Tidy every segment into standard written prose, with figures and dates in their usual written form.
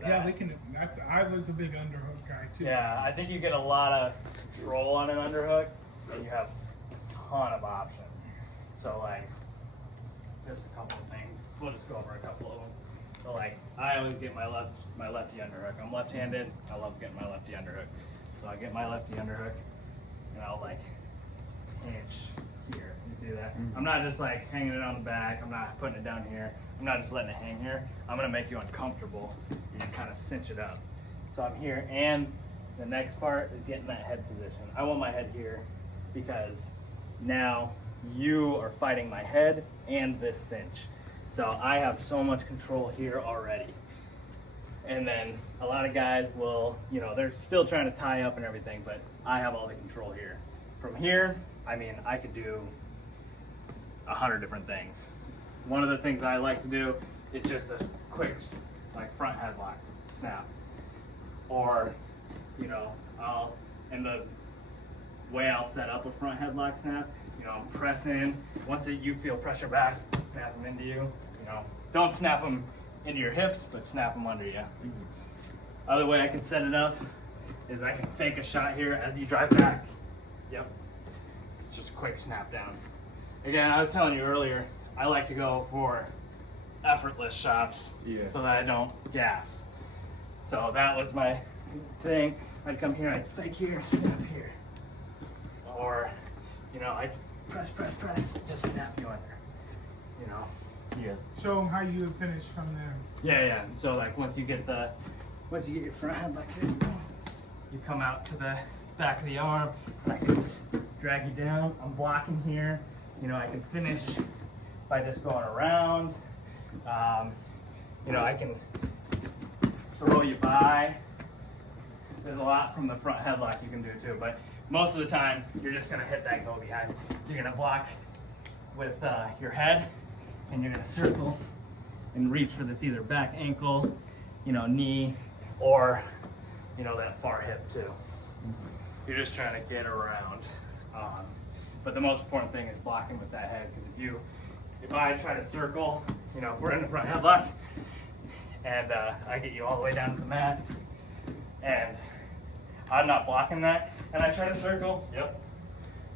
that. Yeah, we can. I was a big underhook guy too. Yeah, I think you get a lot of control on an underhook, and you have a ton of options. So like, just a couple of things. We'll just go over a couple of them. So like, I always get my lefty underhook. I'm left-handed. I love getting my lefty underhook. So I get my lefty underhook, and I'll like hinge here. You see that? I'm not just like hanging it on the back. I'm not putting it down here. I'm not just letting it hang here. I'm gonna make you uncomfortable and kind of cinch it up. So I'm here, and the next part is getting that head position. I want my head here because now you are fighting my head and this cinch. So I have so much control here already. And then a lot of guys will, you know, they're still trying to tie up and everything, but I have all the control here. From here, I mean, I could do 100 different things. One of the things I like to do is just a quick, like front headlock snap. Or, you know, and the way I'll set up a front headlock snap, you know, I'm pressing. Once you feel pressure back, snap them into you. You know, don't snap them into your hips, but snap them under you. Other way I can set it up is I can fake a shot here as you drive back. Yep, just a quick snap down. Again, I was telling you earlier, I like to go for effortless shots so that I don't gas. So that was my thing. I'd come here, I'd fake here, snap here. Or, you know, I'd press, just snap you under, you know. Yeah. Show them how you finish from there. Yeah. So like once you get your front head like this, you come out to the back of the arm, and I can just drag you down. I'm blocking here. You know, I can finish by just going around. You know, I can throw you by. There's a lot from the front headlock you can do too, but most of the time you're just gonna hit that go behind. You're gonna block with your head, and you're gonna circle and reach for this either back ankle, you know, knee, or you know, that far hip too. You're just trying to get around. But the most important thing is blocking with that head, because if I try to circle, you know, if we're in the front headlock, and I get you all the way down to the mat, and I'm not blocking that, and I try to circle,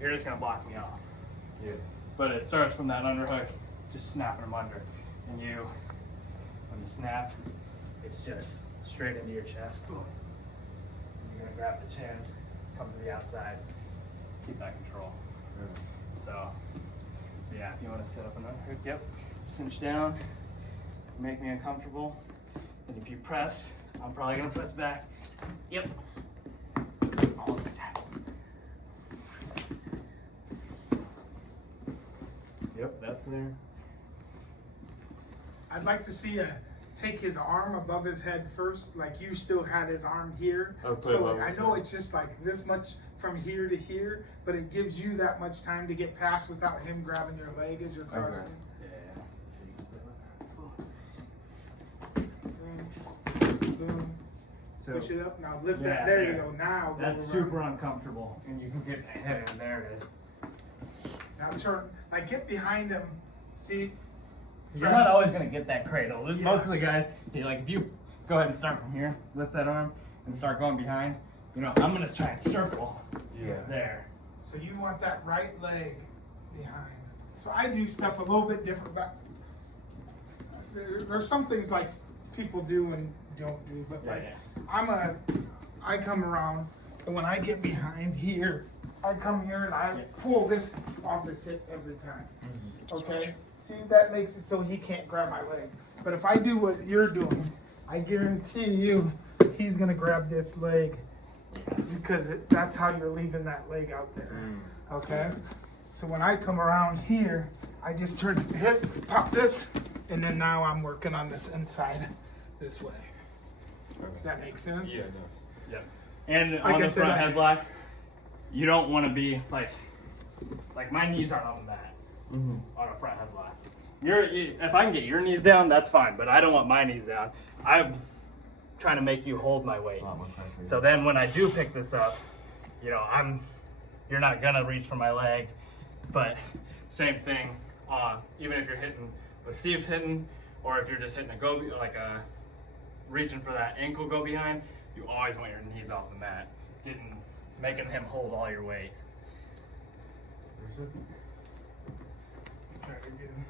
you're just gonna block me off. Yeah. But it starts from that underhook, just snapping them under. And when you snap, it's just straight into your chest. Boom. And you're gonna grab the chin, come to the outside, keep that control. So yeah, if you wanna set up an underhook, cinch down, make me uncomfortable. And if you press, I'm probably gonna press back. All the time. That's there. I'd like to see take his arm above his head first, like you still had his arm here. So I know it's just like this much from here to here, but it gives you that much time to get past without him grabbing your leg as you're crossing. Boom. So, push it up. Now lift that. There you go. Now that's super uncomfortable, and you can get the head in. There it is. Now turn. Like get behind him. See. You're not always gonna get that cradle. Most of the guys, like if you go ahead and start from here, lift that arm, and start going behind. You know, I'm gonna try and circle. There. So you want that right leg behind. So I do stuff a little bit different, but there's some things like people do and don't do. But I come around, and when I get behind here, I come here and I pull this off his hip every time. Okay. See, that makes it so he can't grab my leg. But if I do what you're doing, I guarantee you he's gonna grab this leg because that's how you're leaving that leg out there. Okay? So when I come around here, I just turn the hip, pop this, and then now I'm working on this inside this way. Does that make sense? Yeah, it does. Yeah. And on the front headlock, you don't want to be like my knees aren't on the mat. On a front headlock. If I can get your knees down, that's fine, but I don't want my knees down. I'm trying to make you hold my weight. So then when I do pick this up, you know, you're not gonna reach for my leg, but same thing, even if you're hitting what Steve's hitting, or if you're just hitting a go, like a reaching for that ankle go behind, you always want your knees off the mat, making him hold all your weight. Try it again.